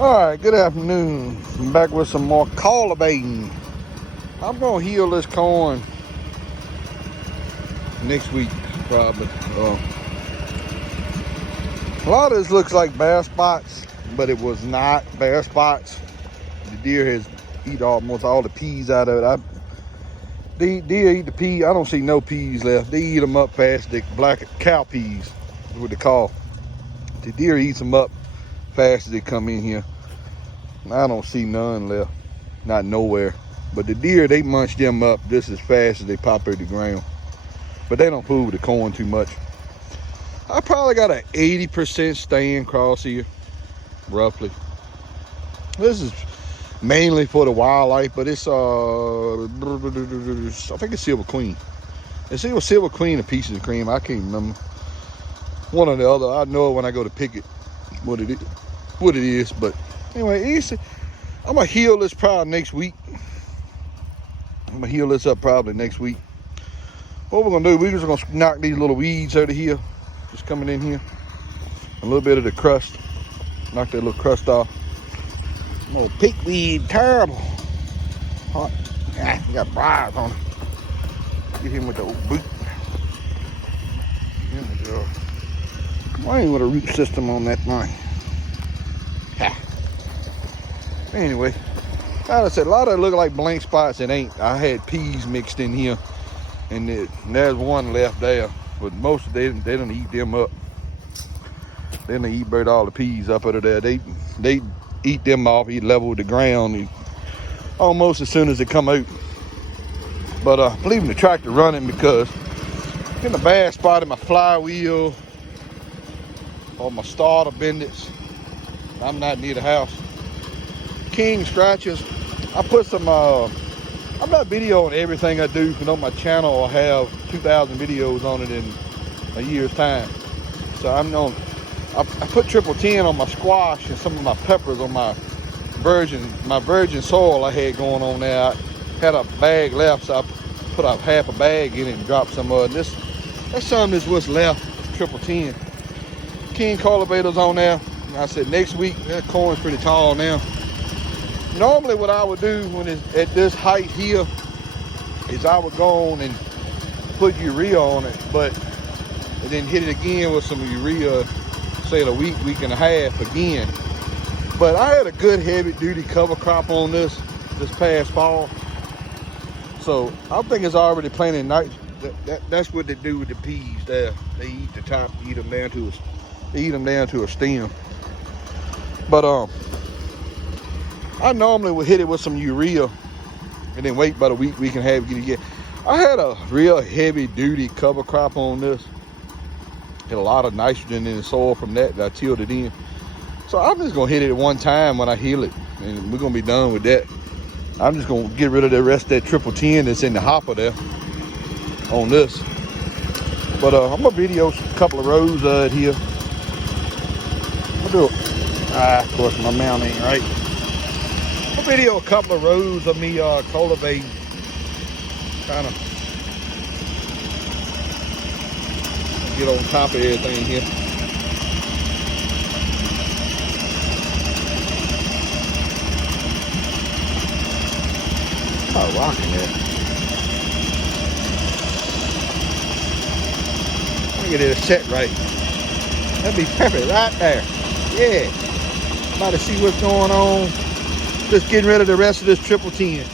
Alright, good afternoon. I'm back with some more cultivating. I'm going to heal this corn next week, probably. A lot of this looks like bare spots, but it was not bare spots. The deer has eaten almost all the peas out of it. The deer eat the peas. I don't see no peas left. They eat them up fast. The black cow peas is what they call. The deer eats them up fast as they come in here. I don't see none left, not nowhere. But the deer, they munch them up just as fast as they pop out the ground. But they don't fool with the corn too much. I probably got an 80% stand across here, roughly. This is mainly for the wildlife, but it's I think it's Silver Queen. It's either Silver Queen or Pieces of Cream. I can't remember. One or the other. I know it when I go to pick it what it is. But anyway, I'm gonna heal this probably next week. I'm gonna heal this up probably next week. What we're gonna do, we're just gonna knock these little weeds out of here, just coming in here. A little bit of the crust, knock that little crust off. No pigweed, terrible. Hot. Ah, you got briars on it. Get him with the old boot. There we go. I ain't with a root system on that thing. Ha. Anyway, like I said, a lot of it look like blank spots. It ain't. I had peas mixed in here, and there's one left there. But most of them, they don't eat them up. They don't eat about all the peas up out of there. They eat them off, eat level with the ground almost as soon as they come out. But I'm leaving the tractor running because I'm in a bad spot in my flywheel or my starter bendits. I'm not near the house. King scratches. I put some I'm not videoing everything I do, because on my channel I'll have 2,000 videos on it in a year's time. So I put triple 10 on my squash and some of my peppers on my virgin soil I had going on there. I had a bag left, so I put up half a bag in it and dropped some of it. That's some of this what's left, triple 10. King cultivators on there. And I said next week, that corn's pretty tall now. Normally what I would do when it's at this height here is I would go on and put urea on it, and then hit it again with some urea, say in a week and a half again. But I had a good heavy duty cover crop on this past fall. So I think it's already planted nice. That's what they do with the peas there. They eat the top, eat them down to a stem. But I normally would hit it with some urea and then wait about a week and a half to get it again. I had a real heavy duty cover crop on this. Had a lot of nitrogen in the soil from that I tilled it in. So I'm just gonna hit it at one time when I heal it, and we're gonna be done with that. I'm just gonna get rid of the rest of that triple 10 that's in the hopper there on this. But I'm gonna video a couple of rows of it here. I'll do it. Of course my mount ain't right. I'll video a couple of rows of me cultivating, kind of get on top of everything here. Oh, rocking it. Let me get it set right. That'd be perfect right there. Yeah. About to see what's going on. Just getting rid of the rest of this triple 10.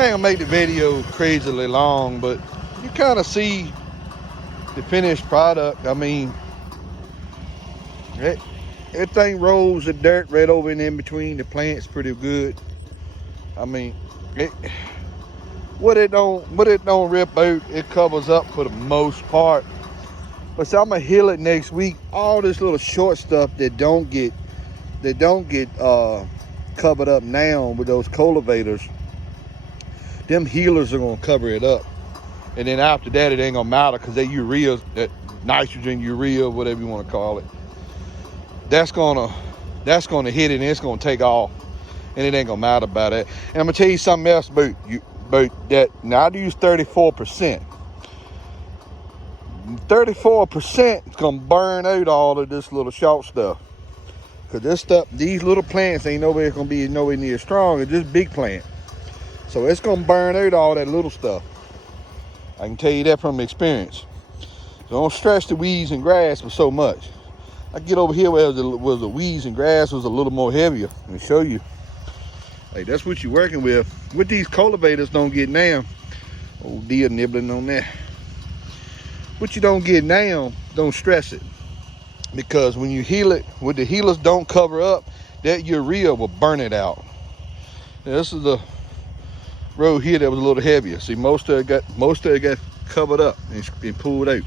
I ain't gonna make the video crazily long, but you kind of see the finished product. I mean, everything rolls the dirt right over and in between the plants pretty good. I mean, what it don't rip out, it covers up for the most part. But so I'm gonna heal it next week. All this little short stuff that don't get covered up now with those cultivators, them healers are gonna cover it up. And then after that, it ain't gonna matter, because that urea, that nitrogen, urea, whatever you want to call it, that's gonna hit it and it's gonna take off, and it ain't gonna matter about that. And I'm gonna tell you something else about that. Now I use 34%. 34% is gonna burn out all of this little short stuff, because this stuff, these little plants ain't nowhere gonna be nowhere near strong as this big plant. So it's gonna burn out all that little stuff. I can tell you that from experience. So don't stress the weeds and grass for so much. I get over here where the weeds and grass was a little more heavier. Let me show you. Like, that's what you're working with. What these cultivators don't get now. Oh, deer nibbling on that. What you don't get now, don't stress it. Because when you heal it, what the healers don't cover up, that urea will burn it out. Now, this is the row here that was a little heavier. See, most of it got covered up and pulled out.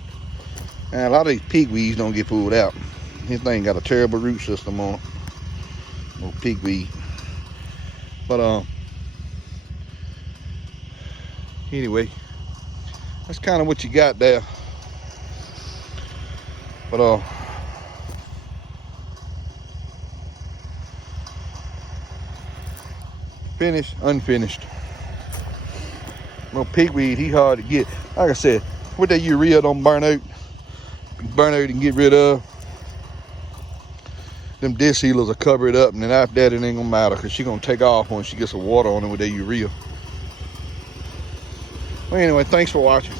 And a lot of these pigweeds don't get pulled out. This thing got a terrible root system on it. Little pigweed. But anyway, that's kind of what you got there. But finished, unfinished. No pigweed, he hard to get. Like I said, with that urea don't burn out and get rid of. Them disc healers will cover it up, and then after that it ain't gonna matter, because she's gonna take off when she gets some water on it with that urea. Well, anyway, thanks for watching.